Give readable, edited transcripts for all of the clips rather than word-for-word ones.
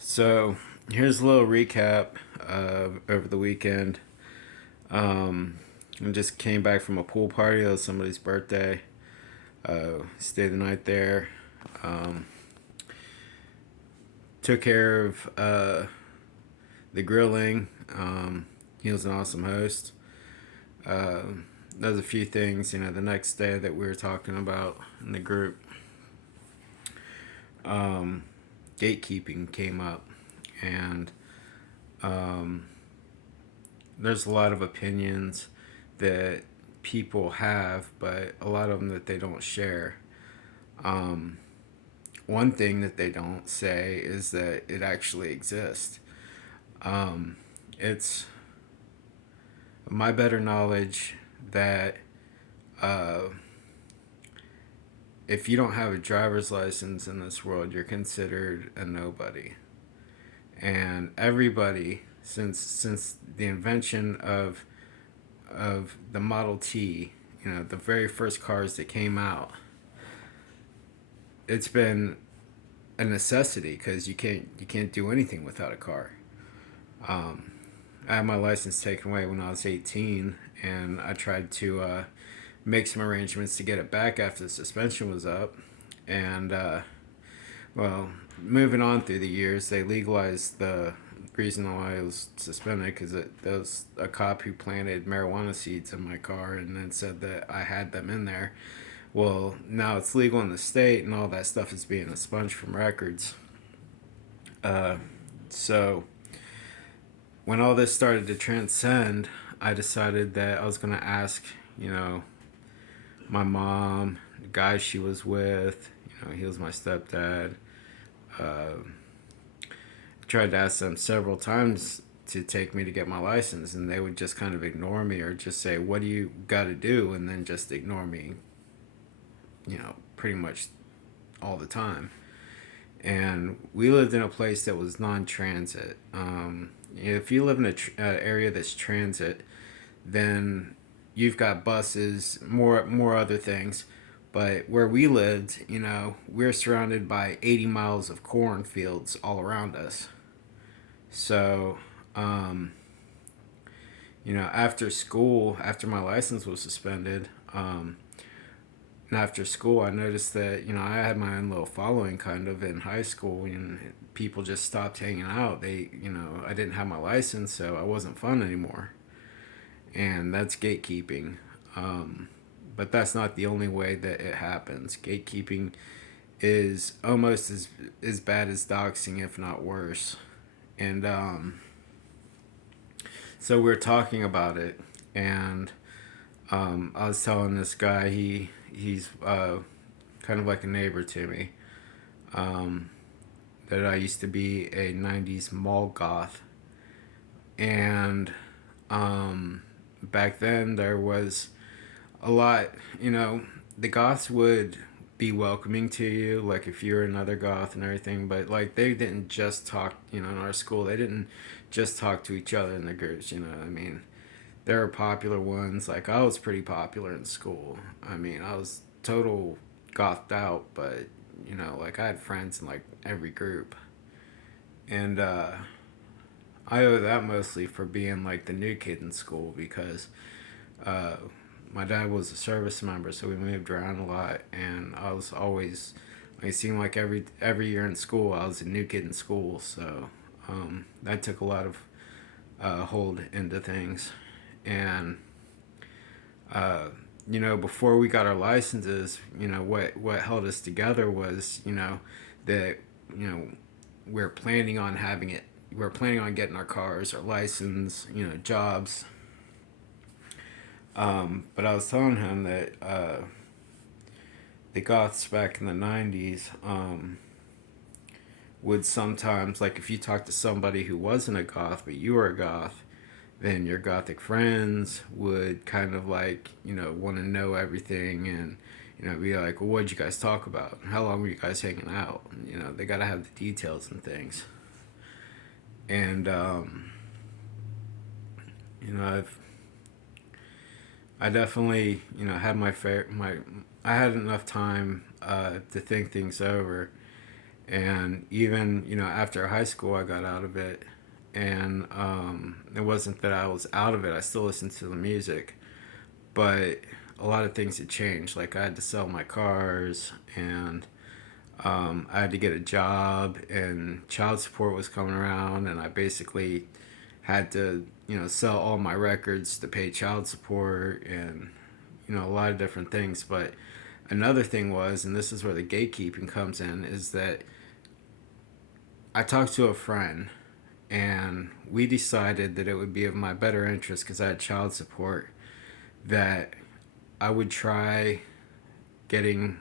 So here's a little recap over the weekend. I just came back from a pool party. It was somebody's birthday. Stayed the night there. Um, took care of the grilling. He was an awesome host. Uh, there's a few things, the next day that we were talking about in the group. Um, Gatekeeping came up, and um, there's a lot of opinions that people have, but a lot of them that they don't share. Um, One thing that they don't say is that it actually exists. Um, it's my better knowledge that uh, if you don't have a driver's license in this world, you're considered a nobody. And everybody, since the invention of the Model T, the very first cars that came out, it's been a necessity because you can't do anything without a car. Um, I had my license taken away when I was 18, and I tried to make some arrangements to get it back after the suspension was up. And well, moving on through the years, they legalized the reason why I was suspended because there was a cop who planted marijuana seeds in my car and then said that I had them in there. Well, now it's legal in the state, and all that stuff is being expunged from records. Uh, so when all this started to transcend, I decided that I was gonna ask, you know, my mom, the guy she was with, he was my stepdad. Uh, Tried to ask them several times to take me to get my license, and they would just kind of ignore me or just say, "What do you got to do?" and then just ignore me, pretty much all the time. And we lived in a place that was non-transit. If you live in a area that's transit, then you've got buses, more other things. But where we lived, we're surrounded by 80 miles of cornfields all around us. So, um, after school, after my license was suspended, and after school, I noticed that I had my own little following kind of in high school, and people just stopped hanging out. I didn't have my license, so I wasn't fun anymore, and that's gatekeeping. Um, but that's not the only way that it happens. Gatekeeping is almost as bad as doxing, if not worse. And so we were talking about it, and I was telling this guy he's kind of like a neighbor to me. Um, that I used to be a '90s mall goth, and back then there was a lot. The goths would be welcoming to you, like if you're another goth and everything. But like they didn't just talk. In our school, they didn't just talk to each other in the groups. You know what I mean? There are popular ones. Like I was pretty popular in school. I mean, I was total gothed out, but like I had friends in like every group, and I owe that mostly for being like the new kid in school because uh, my dad was a service member, so we moved around a lot, and I was always. It seemed like every year in school, I was a new kid in school, so that took a lot of hold into things, and uh, before we got our licenses, what held us together was, that you know we're planning on having it. We're planning on getting our cars, our license, jobs. But I was telling him that the goths back in the '90s would sometimes, like, if you talk to somebody who wasn't a goth but you were a goth, then your gothic friends would kind of like want to know everything, and be like, well, what'd you guys talk about, how long were you guys hanging out, they got to have the details and things. And I've I definitely had my fair my I had enough time to think things over, And even, after high school, I got out of it. And it wasn't that I was out of it, I still listened to the music. But a lot of things had changed. Like, I had to sell my cars, and I had to get a job, and child support was coming around, and I basically had to, sell all my records to pay child support, and, a lot of different things. But another thing was, and this is where the gatekeeping comes in, is that I talked to a friend, and we decided that it would be of my better interest, because I had child support, that I would try getting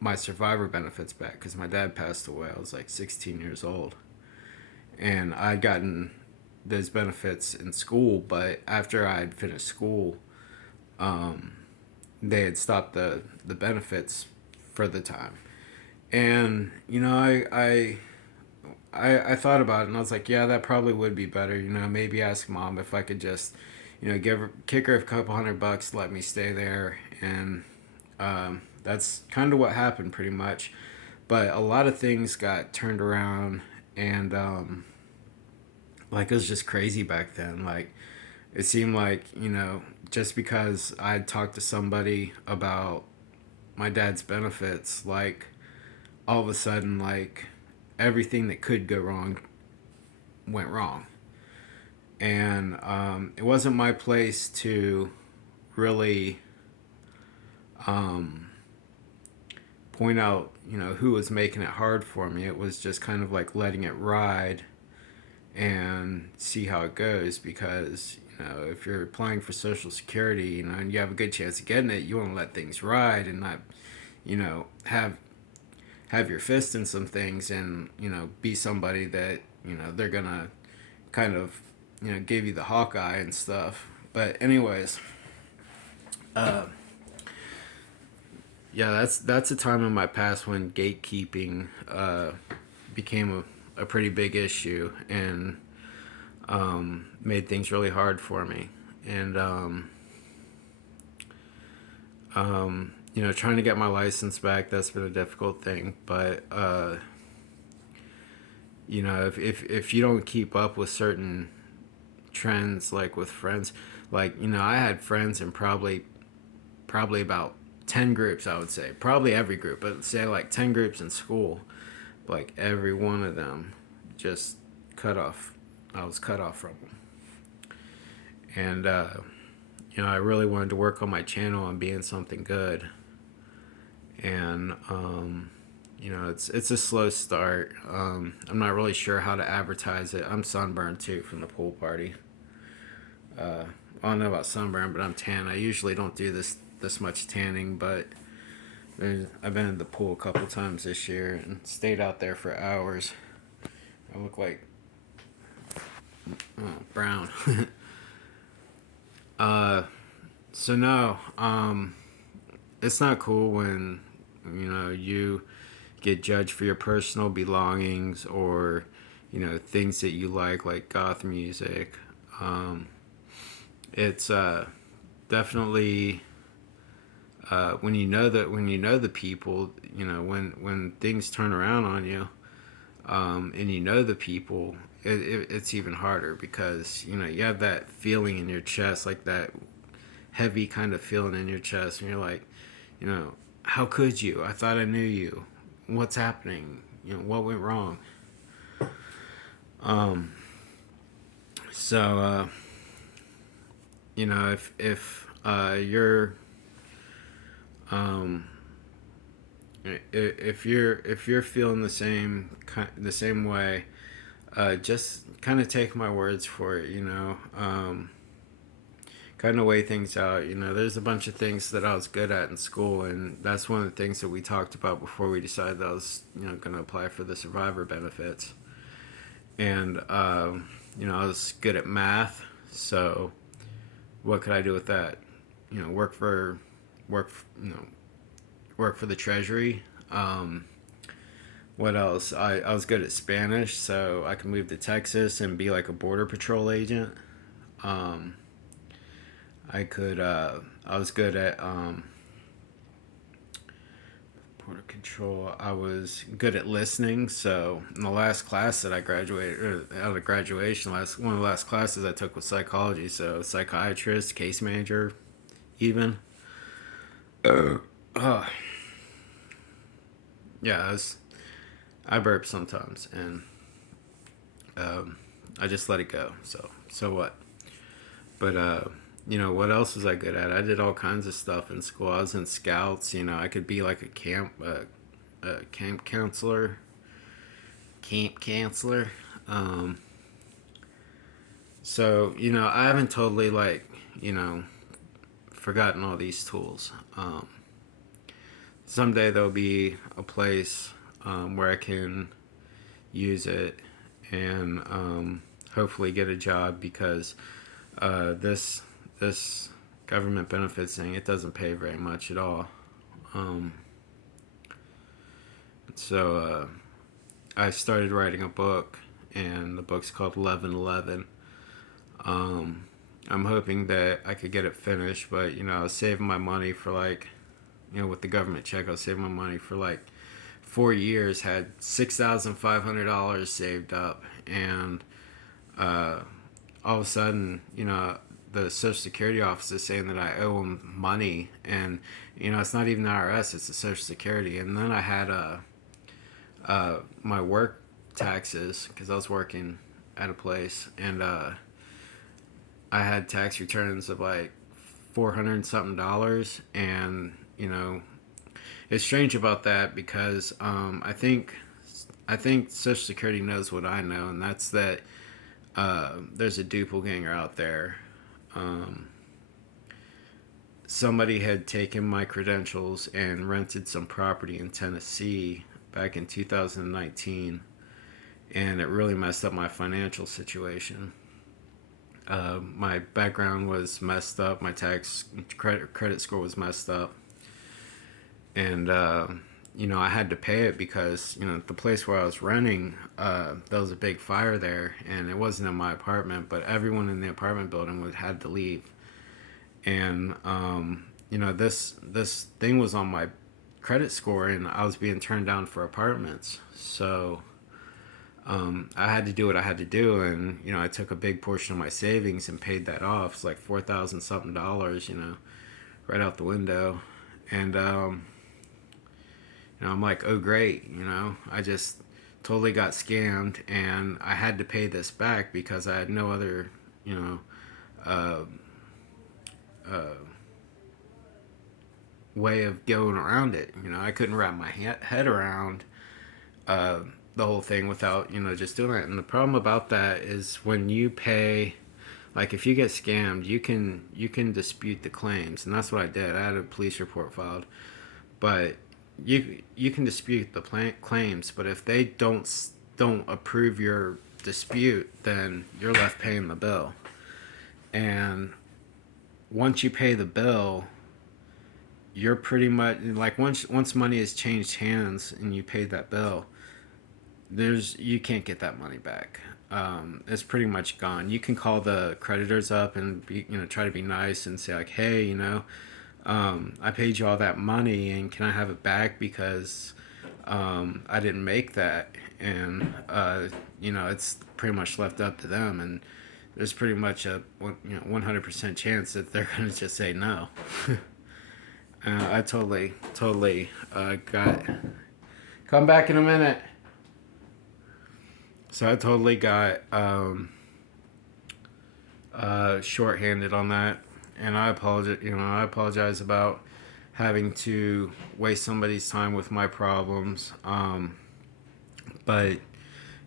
my survivor benefits back, because my dad passed away. I was like 16 years old, and I'd gotten those benefits in school, but after I'd finished school, they had stopped the benefits for the time. And I thought about it, and I was like, yeah, that probably would be better. Maybe ask mom if I could just, kick her a couple $100 to let me stay there. And that's kind of what happened, pretty much. But a lot of things got turned around, and like, it was just crazy back then. Like, it seemed like, just because I'd talked to somebody about my dad's benefits, like, all of a sudden, like, everything that could go wrong went wrong. And it wasn't my place to really um, point out, who was making it hard for me. It was just kind of like letting it ride and see how it goes, because, if you're applying for Social Security, and you have a good chance of getting it, you want to let things ride and not, have your fist in some things, and, be somebody that, they're gonna kind of, give you the Hawkeye and stuff. But anyways, uh, yeah, that's a time in my past when gatekeeping became a pretty big issue, and made things really hard for me. And trying to get my license back, that's been a difficult thing. But if you don't keep up with certain trends, like with friends, like, I had friends in probably about 10 groups, I would say, probably every group, but say like 10 groups in school. Like, every one of them just cut off. I was cut off from them. And I really wanted to work on my channel and being something good. And it's a slow start. I'm not really sure how to advertise it. I'm sunburned too from the pool party. I don't know about sunburn, but I'm tan. I usually don't do this much tanning, but I've been in the pool a couple times this year and stayed out there for hours. I look like brown. uh, so no, it's not cool when you get judged for your personal belongings, or things that you like goth music. It's definitely when you know the people, when things turn around on you, and the people, it's even harder, because you have that feeling in your chest, like that heavy kind of feeling in your chest, and you're like, you know how could you? I thought I knew you. What's happening? What went wrong? um so if you're um if you're feeling the same way, just kind of take my words for it. Kind of weigh things out. There's a bunch of things that I was good at in school, and that's one of the things that we talked about before we decided that I was going to apply for the survivor benefits. And I was good at math, so what could I do with that? Work work for the treasury. What else? I was good at Spanish, so I could move to Texas and be like a border patrol agent. Um, I was good at Border control. I was good at listening, so in the last class that I graduated out of graduation, last one of the last classes I took was psychology. So psychiatrist, case manager, even. Uh, yeah, I burp sometimes, and um, I just let it go. So what? But what else was I good at? I did all kinds of stuff in school. I was in scouts. I could be like a camp counselor, camp counselor. Um, I haven't totally forgotten all these tools. Someday there'll be a place where I can use it and hopefully get a job because this government benefits thing, it doesn't pay very much at all. Um, so I started writing a book, and the book's called 1111. Um, I'm hoping that I could get it finished, but I was saving my money for with the government check, I was saving my money for 4 years, had $6,500 saved up, and uh, all of a sudden, the Social Security office is saying that I owe them money, and it's not even the IRS, it's the Social Security. And then I had my work taxes because I was working at a place, and I had tax returns of like 400 and something dollars, and it's strange about that because I think Social Security knows what I know, and that's that there's a doppelganger out there. Um, Somebody had taken my credentials and rented some property in Tennessee back in 2019, and it really messed up my financial situation. My background was messed up. My tax credit score was messed up, and I had to pay it because the place where I was renting, there was a big fire there, and it wasn't in my apartment, but everyone in the apartment building had to leave, and this thing was on my credit score, and I was being turned down for apartments, so. I had to do what I had to do, and I took a big portion of my savings and paid that off. It's like 4,000 something dollars, right out the window, and I'm like, oh great, I just totally got scammed, and I had to pay this back because I had no other, uh, uh, way of going around it. I couldn't wrap my head around uh, the whole thing without just doing it. And the problem about that is when you pay, like if you get scammed, you can dispute the claims, and that's what I did. I had a police report filed, but you can dispute the claims, but if they don't approve your dispute, then you're left paying the bill. And once you pay the bill, you're pretty much like once money has changed hands and you paid that bill, you can't get that money back. It's pretty much gone. You can call the creditors up and try to be nice and say like, hey, I paid you all that money, and can I have it back because I didn't make that, and it's pretty much left up to them, and there's pretty much a 100% chance that they're gonna just say no. I totally got. Come back in a minute. So I totally got shorthanded on that, and I apologize. I apologize about having to waste somebody's time with my problems. But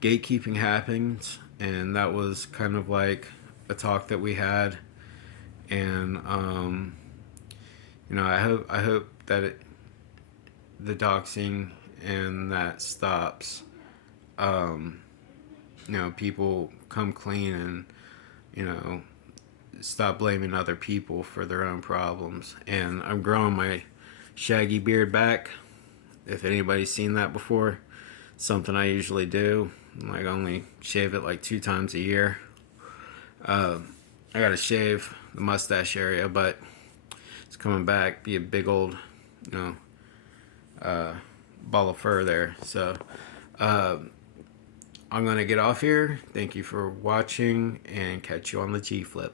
gatekeeping happens, and that was kind of like a talk that we had, and I hope that the doxing and that stops. Um, People come clean and you know stop blaming other people for their own problems. And I'm growing my shaggy beard back. If anybody's seen that before, something I usually do. Like only shave it like 2 times a year. Uh, I gotta shave the mustache area, but it's coming back. Be a big old, you know, ball of fur there. So I'm gonna get off here. Thank you for watching, and catch you on the G Flip.